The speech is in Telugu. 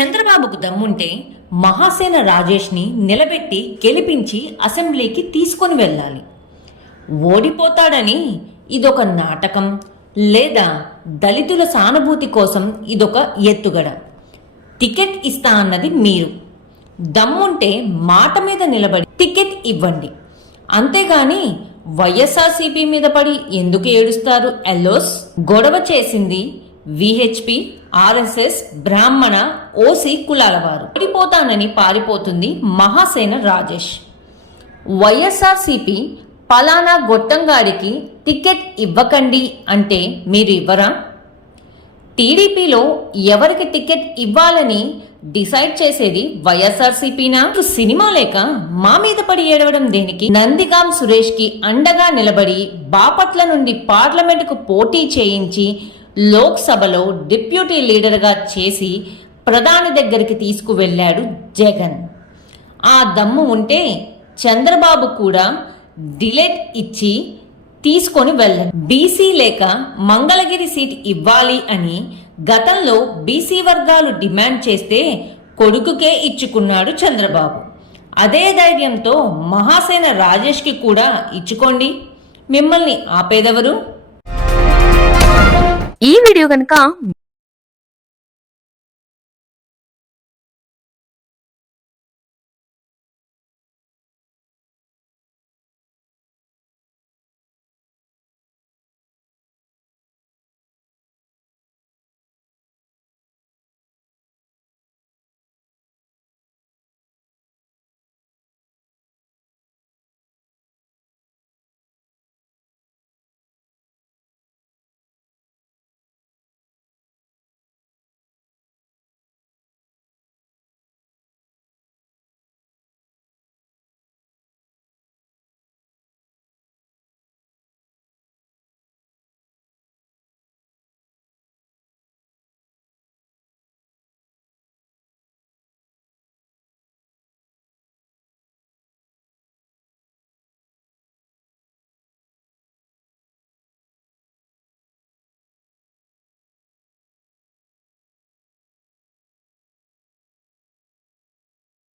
చంద్రబాబుకు దమ్ముంటే మహాసేన రాజేష్ని నిలబెట్టి గెలిపించి అసెంబ్లీకి తీసుకొని వెళ్ళాలి. ఓడిపోతాడని ఇదొక నాటకం లేదా దళితుల సానుభూతి కోసం ఇదొక ఎత్తుగడ. టికెట్ ఇస్తా అన్నది మీరు. దమ్ముంటే మాట మీద నిలబడి టికెట్ ఇవ్వండి. అంతేగాని వైఎస్ఆర్సీపీ మీద పడి ఎందుకు ఏడుస్తారు ఎల్లోస్ గొడవ చేసింది విహెచ్పి ఆర్ఎస్ఎస్ బ్రాహ్మణ ఓసీ కులాల వారు. ఓడిపోతానని పారిపోతుంది మహాసేన రాజేష్. వైఎస్ఆర్సీపీ పలానా గొట్టంగారికి టికెట్ ఇవ్వకండి అంటే మీరు ఇవ్వరా? టీడీపీలో ఎవరికి టికెట్ ఇవ్వాలని డిసైడ్ చేసేది వైఎస్ఆర్సీపీనా సినిమా లేక మా మీద పడి ఏడవడం దేనికి? నందిగాం సురేష్కి అండగా నిలబడి బాపట్ల నుండి పార్లమెంటుకు పోటీ చేయించి లోక్సభలో డిప్యూటీ లీడర్గా చేసి ప్రధాని దగ్గరికి తీసుకువెళ్ళాడు జగన్. ఆ దమ్ము ఉంటే చంద్రబాబు కూడా డిలేట్ ఇచ్చి తీసుకొని వెళ్ళాడు. బీసీ లేక మంగళగిరి సీట్ ఇవ్వాలి అని గతంలో బీసీ వర్గాలు డిమాండ్ చేస్తే కొడుకుకే ఇచ్చుకున్నాడు చంద్రబాబు. అదే ధైర్యంతో మహాసేన రాజేష్కి కూడా ఇచ్చుకోండి. మిమ్మల్ని ఆపేదెవరు? వీడియో కనుక